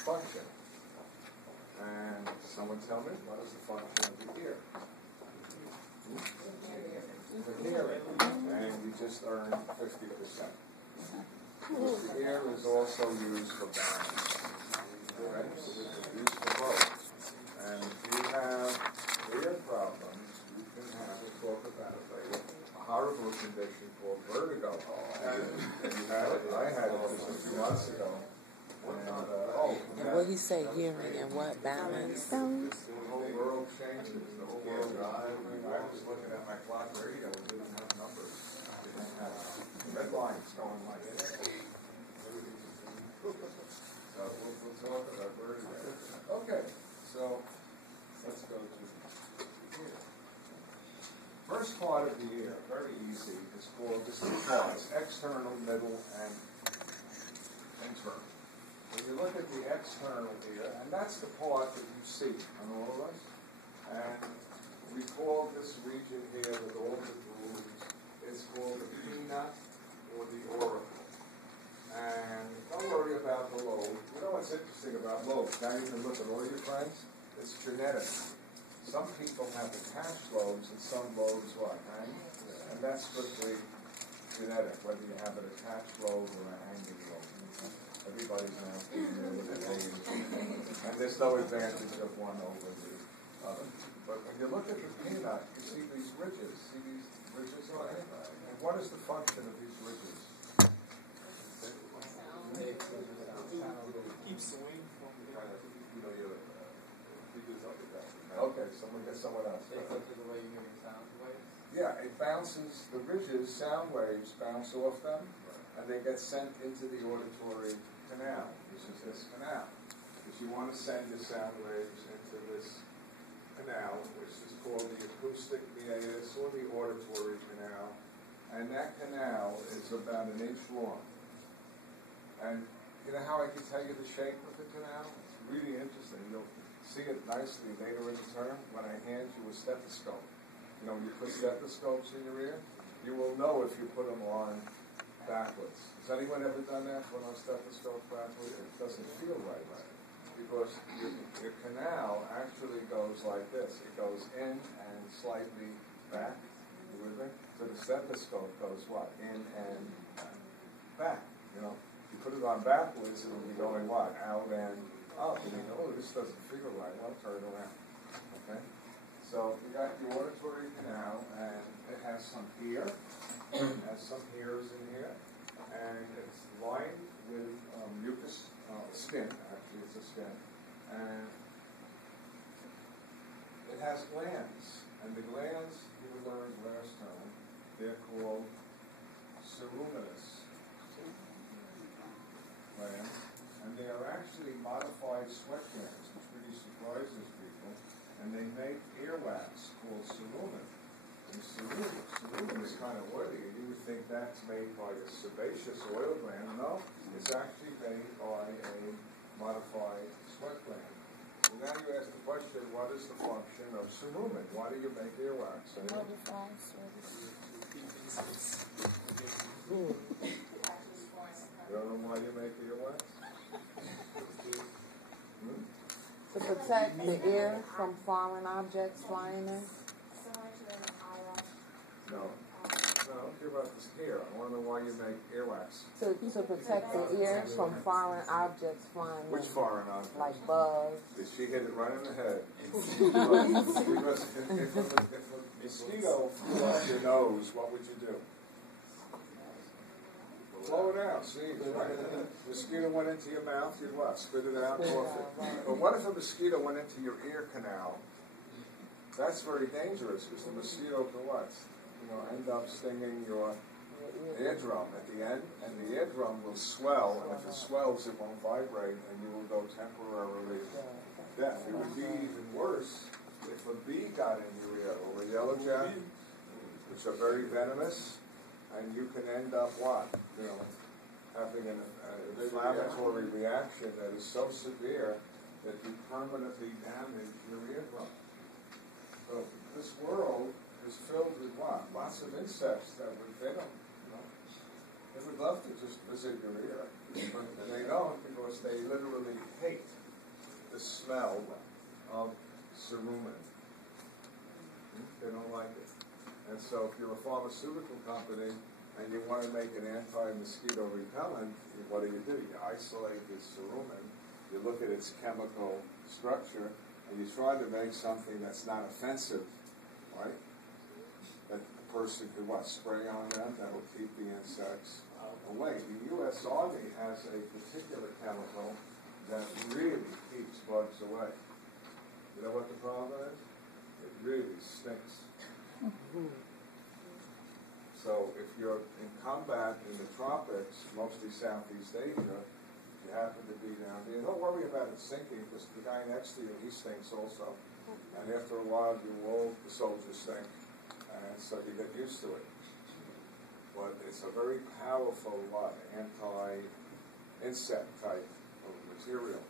function. And someone tell me, what is the function of the ear? The hearing. And you just earned 50%. The ear is also used for balance. Right? So it's used for both. And if you have ear problems, you can have, we'll talk about it later, a horrible condition called vertigo. And you had it, I had it just a few months ago. And what he say, hearing and what? Balance? The whole world changes. The whole world. I was looking at my clock radio, it didn't have numbers. It didn't have red lines going like this. So we'll talk about vertigo. Okay, so let's go to here. First part of the ear, very easy, is called, this is parts, external, middle, and internal. When you look at the external ear, and that's the part that you see on all of us, and we call this region here with all the grooves, it's called the pinna or the auricle. And don't worry about the lobe. You know what's interesting about lobes? Now you can look at all your friends. It's genetic. Some people have attached lobes and some lobes what? Hang? And that's strictly genetic, whether you have an attached lobe or a hanging lobe. Everybody's now familiar with the age. And there's no advantage of one over the other. But when you look at the peanut, you see these ridges. See these ridges on it? And what is the function of these ridges? Keep swing from Okay, someone get someone else. Yeah, it bounces, the ridges, sound waves bounce off them, and they get sent into the auditory canal, which is this canal. If you want to send your sound waves into this canal, which is called the acoustic meatus or the auditory canal, and that canal is about 1 inch long. And you know how I can tell you the shape of the canal? It's really interesting. You'll see it nicely later in the term when I hand you a stethoscope. You know, when you put stethoscopes in your ear, you will know if you put them on backwards. Has anyone ever done that, put on stethoscope backwards? It doesn't feel right. Because your canal actually goes like this. It goes in and slightly back. You with me? So the stethoscope goes what? In and back. You know? You put it on backwards, it'll be going what? Out and up. And you go, oh, this doesn't feel right. Well, turn it around. Okay? So you got your auditory canal, and it has some ear. It has some ears in here. And it's lined with mucus, skin, actually, it's a skin. And it has glands. And the glands, you learned last time, they're called ceruminous glands. And they are actually modified sweat glands, which really surprises people. And they make earwax called cerumen. And cerumen is kind of oily. You would think that's made by a sebaceous oil gland. No, it's actually made by a modified sweat gland. So now you ask the question, what is the function of cerumen? Why do you make earwax? Modified service. You don't know why you make earwax? To protect the ear from foreign objects flying in? No. I don't care about this hair. I want to know why you make earwax. To protect the ear from foreign objects flying in. Which foreign objects? Like bugs. Did she hit it right in the head? Because if a mosquito flew up your nose, what would you do? Blow it out, see? Right. Mosquito went into your mouth, you'd what? Spit it out, cough it. But what if a mosquito went into your ear canal? That's very dangerous, because the mosquito could what? End up stinging your eardrum at the end, and the eardrum will swell, and if it swells, it won't vibrate, and you will go temporarily deaf. It would be even worse if a bee got in your ear, or a yellow jacket, which are very venomous, and you can end up what? Having an inflammatory reaction that is so severe that you permanently damage your eardrum. So this world is filled with what? Lots of insects that would venom. They would love to just visit your ear, but they don't because they literally hate the smell of cerumen. They don't like it. And so if you're a pharmaceutical company and you want to make an anti-mosquito repellent, what do? You isolate this cerumen, you look at its chemical structure, and you try to make something that's not offensive, right? That the person could, spray on them, that will keep the insects away. The U.S. Army has a particular chemical that really keeps bugs away. You know what the problem is? It really stinks. So if you're in combat in the tropics, mostly Southeast Asia, you happen to be down there, don't worry about it sinking because the guy next to you, he stinks also. And after a while, all the soldiers stink. And so you get used to it. But it's a very powerful anti-insect type of material.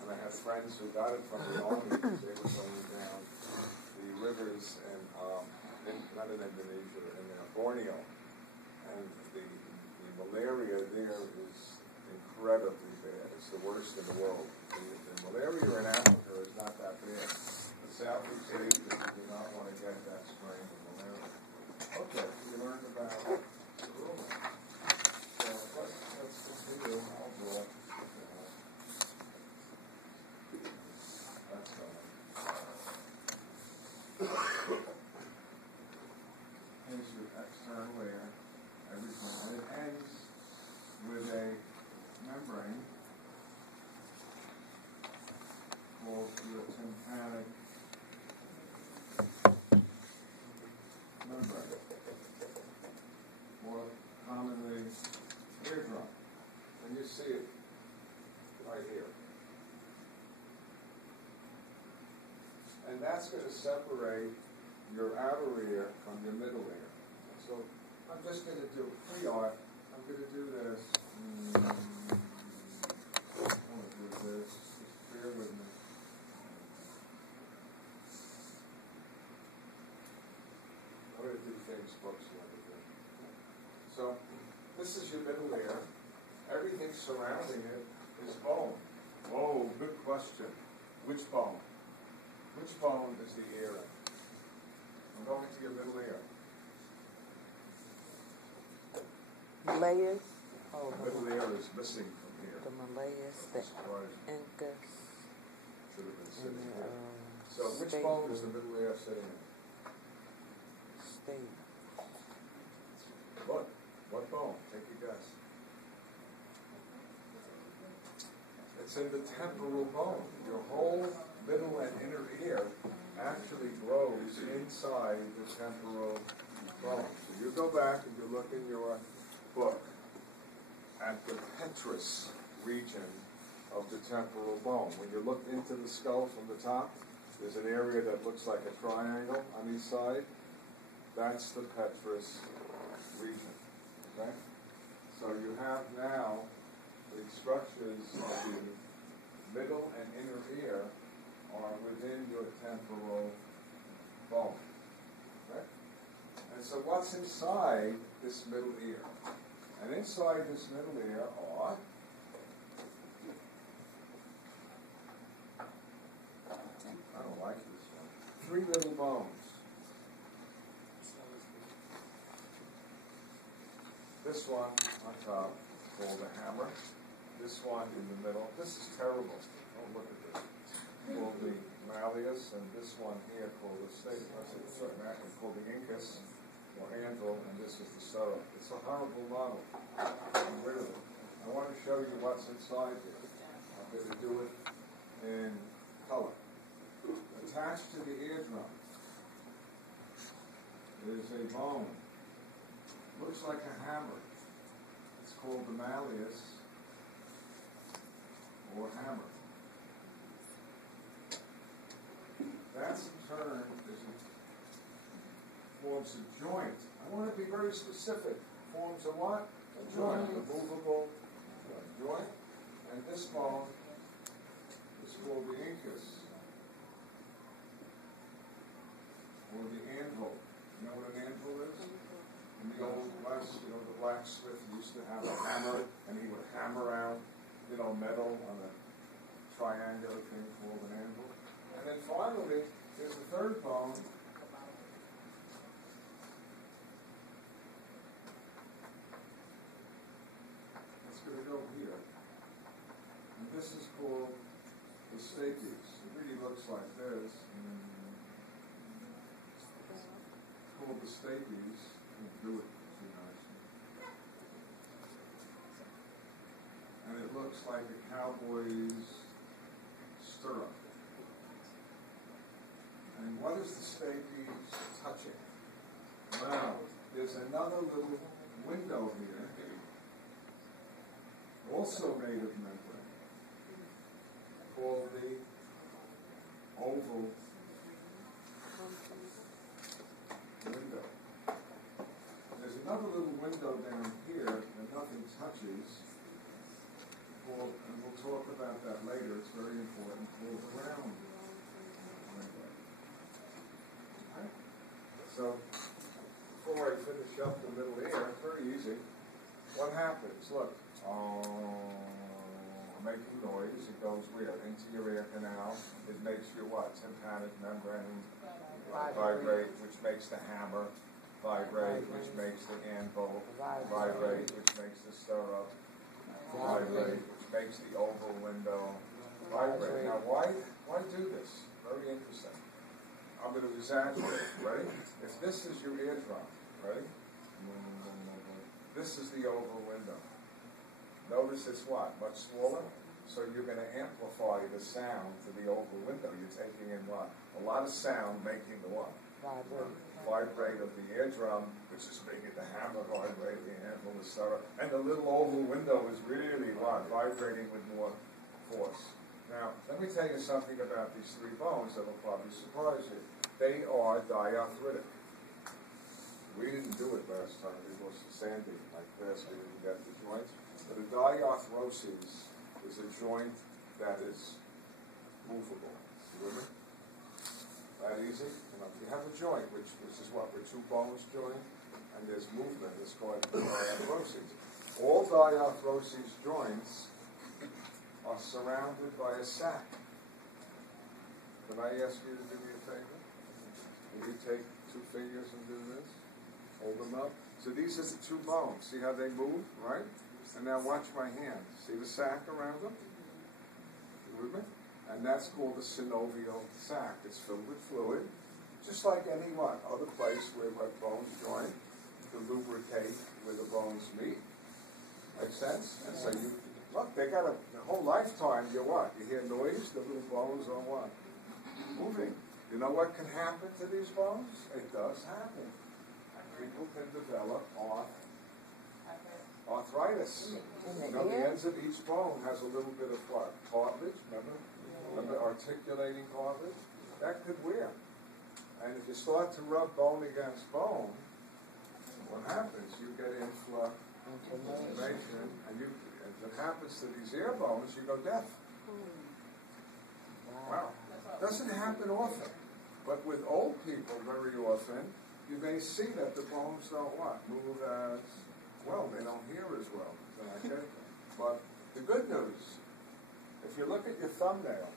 And I have friends who got it from the army because they were going down the rivers not in Indonesia, in Borneo. And the malaria there is incredibly bad. It's the worst in the world. The malaria in Africa is not that bad. The Southeast Asia, you do not want to get that strain of malaria. Okay, we learned about cerumen. So let's continue. I'll draw. That's here's your external layer, everything, and it ends with a membrane called your tympanic membrane, or commonly eardrum. And you see it right here. And that's going to separate your outer ear from your middle ear. So I'm just going to do pre-art. I'm going to do this. I'm going to do this. Just bear with me. I'm going to do things books like this. So this is your middle ear. Everything surrounding it is bone. Oh, good question. Which bone? Which bone is the ear in? I'm going to your middle ear. Layers. Oh, The middle ear is missing from here. the Malayas, the Incas, Should have been and sitting the here. So which bone is the middle ear sitting in? state. What bone? Take a guess. It's in the temporal bone. Your whole middle and inner ear actually grows inside the temporal bone. So you go back and you look in your book at the petrous region of the temporal bone. When you look into the skull from the top, there's an area that looks like a triangle on each side. That's the petrous region. Okay? So you have now the structures of the middle and inner ear are within your temporal bone. Okay? And so what's inside this middle ear? And inside this middle ear are I don't like this one. 3 little bones. This one on top called a hammer. This one in the middle. This is terrible. Don't look at this. Called the malleus, and this one here called the called the incus or anvil, and this is the sura. It's a horrible model. I'm rid of it. I want to show you what's inside here. I'm going to do it in color. Attached to the eardrum is a bone. Looks like a hammer. It's called the malleus or hammer. That's in turn forms a joint. I want to be very specific. Forms a what? A joint. A movable joint. And this bone is called the incus or the anvil. You know what an anvil is? In the old West, the blacksmith used to have a hammer, and he would hammer out, metal on a triangular thing called an anvil. And then finally, there's the third bone. It's going to go here. And this is called the stapes. It really looks like this. It's called the stapes. Do it too nice. And it looks like a cowboy's stirrup. And what is the stapes touching? Wow, there's another little window here, also made of membrane, called the oval window. There's another little window down here that nothing touches, and we'll talk about that later, it's very important, called the round window. Right? So, before I finish up the middle ear, it's very easy. What happens? Look, making noise, it goes where? Into your ear canal. It makes your what? Tympanic membrane vibrate, which makes the hammer vibrate, which makes the anvil vibrate, which makes the stirrup vibrate, which makes the oval window vibrate. Now, why do this? Very interesting. I'm going to exaggerate, ready? If this is your eardrum, ready? This is the oval window. Notice it's what? Much smaller? So you're going to amplify the sound to the oval window. You're taking in what? A lot of sound making the what? Vibrate of the eardrum, which is making the hammer vibrate, the anvil, the stirrup. And the little oval window is really what? Vibrating with more force. Now, let me tell you something about these three bones that will probably surprise you. They are diarthritic. We didn't do it last time because Sandy, like this, we didn't get the joints. But a diarthrosis is a joint that is movable. You with me? That easy? If you have a joint, which is what? Where two bones join, and there's movement, it's called diarthrosis. All diarthrosis joints are surrounded by a sac. Can I ask you to do me a favor? Will you take two fingers and do this? Hold them up. So these are the two bones. See how they move, right? And now watch my hand. See the sac around them? You with me? And that's called the synovial sac. It's filled with fluid, just like any other place where bones join to lubricate where the bones meet. Make sense? And so you look, they got the whole lifetime. You what? You hear noise. The little bones are what? Moving. You know what can happen to these bones? It does happen. People can develop arthritis. The ends of each bone has a little bit of what? Cartilage, remember articulating cartilage? That could wear. And if you start to rub bone against bone, what happens? You get inflammation, and if it happens to these ear bones, you go deaf. Wow. Doesn't happen often. But with old people, very often, you may see that the bones don't what? Move as well. They don't hear as well. Okay? But the good news, if you look at your thumbnail,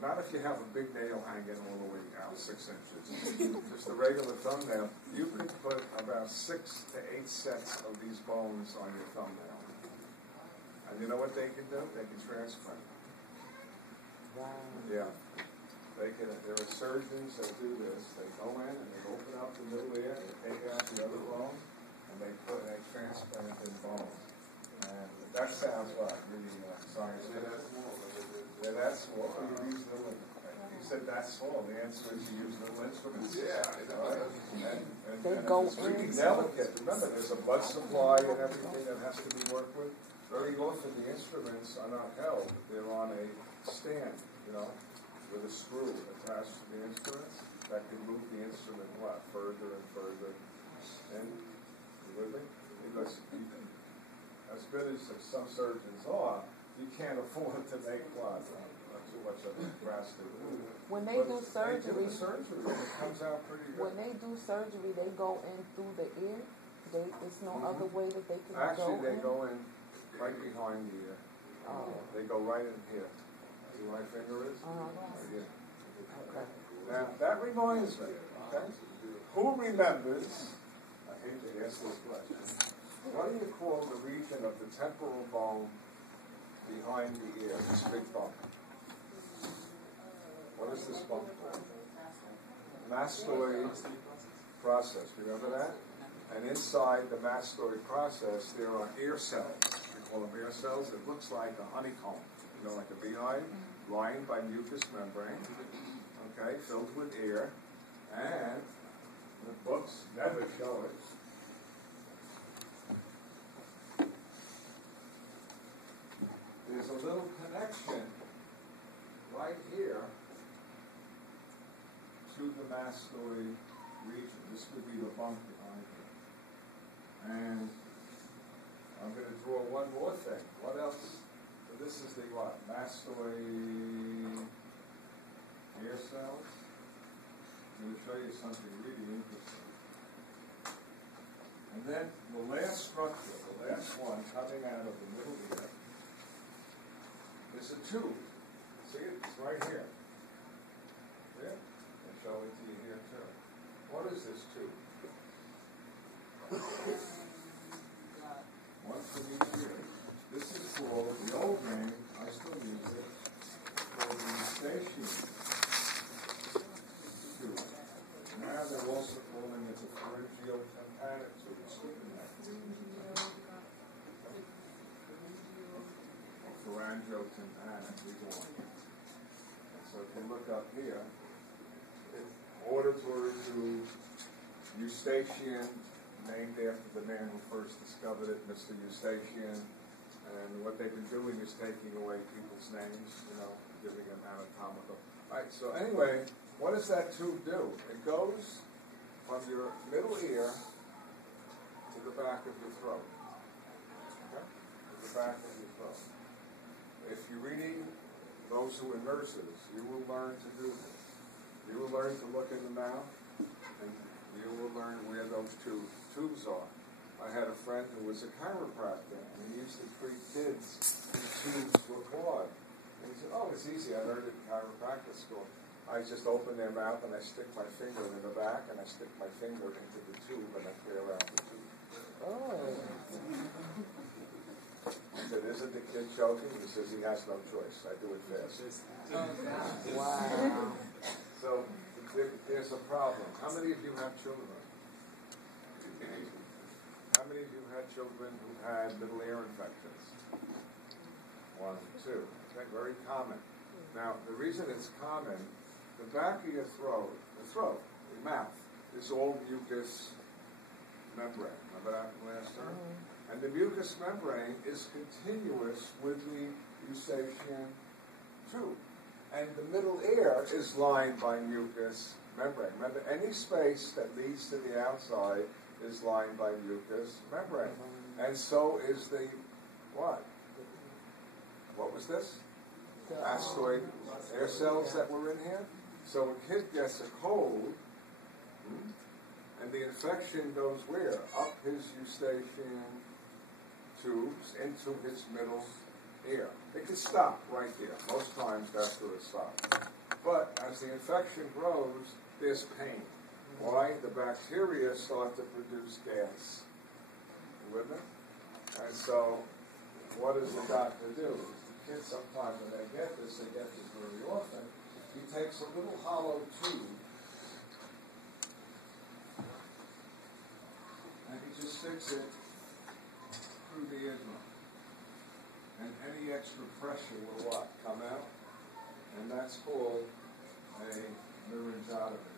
not if you have a big nail hanging all the way down 6 inches, just a regular thumbnail, you can put about 6 to 8 sets of these bones on your thumbnail. And you know what they can do? They can transplant. Wow. Yeah. There are surgeons that do this. They go in and they open up the middle ear, they take out the other bone, and they transplant in bones. And that sounds like really scientific. Yeah, that's small. You use little. He said that's small. The answer is you use little instruments. Yeah, right. And it's really delicate. Remember, there's a blood supply and everything that has to be worked with. Very often the instruments are not held. They're on a stand, with a screw attached to the instrument that can move the instrument further and further in. You with me? Because as good as some surgeons are, you can't afford to make what? Not too much of a drastic move. When they do surgery, They do the surgery, and it comes out pretty good. when they do surgery, they go in through the ear. There's no other way that they can Actually, they go go in right behind the ear. Oh. They go right in here. See where my finger is? Uh-huh. Right here. Okay. Now, that reminds me, okay? Who remembers, I hate to ask this question, what do you call the region of the temporal bone behind the ear, this big bump? What is this bump called? Mastoid process. Remember that? And inside the mastoid process, there are ear cells. We call them ear cells. It looks like a honeycomb, you know, like a beehive, lined by mucous membrane, okay, filled with air, and the books never show it. There's a little connection right here to the mastoid region. This would be the bump behind here. And I'm going to draw one more thing. What else? So this is the what? Mastoid hair cells. I'm going to show you something really interesting. And then the last structure, the last one coming out of the middle ear, is a tube. See it? It's right here. There? I'll show it to you here too. What is this tube? One from each ear. This is called, the old name, I still use it, called the eustachian tube. Now they're also calling it the pharyngeal tympanic tube. Pharyngeotympanic, either one. And so if you look up here, auditory tube, eustachian, named after the man who first discovered it, Mr. Eustachian. And what they've been doing is taking away people's names, you know, giving them anatomical. All right, so anyway, what does that tube do? It goes from your middle ear to the back of your throat. Okay? To the back of your throat. If you're reading those who are nurses, you will learn to do this. You will learn to look in the mouth, and you will learn where those tubes are. I had a friend who was a chiropractor, and he used to treat kids whose tubes were clogged. And he said, oh, it's easy, I learned it in chiropractic school. I just open their mouth, and I stick my finger in the back, and I stick my finger into the tube, and I clear out the tube. Oh. He said, isn't the kid choking? He says, he has no choice. I do it fast. Wow. So there's a problem. How many of you have children? How many of you had children who had middle ear infections? 1, 2. Okay, very common. Now, the reason it's common, the back of your throat, your mouth, is all mucous membrane. Remember that from last term? And the mucous membrane is continuous with the eustachian tube. And the middle ear is lined by mucous membrane. Remember, any space that leads to the outside is lined by mucous membrane. And so is the, what? What was this? Mastoid air cells that were in here. So a kid gets a cold, and the infection goes where? Up his eustachian tubes into his middle ear. It can stop right there. Most times that's where it stops. But as the infection grows, there's pain. Why? The bacteria start to produce gas. You with me? And so, what does the doctor do? The kids sometimes when they get this very often. He takes a little hollow tube and he just sticks it through the eardrum. And any extra pressure will what? Come out? And that's called a laryngotomy.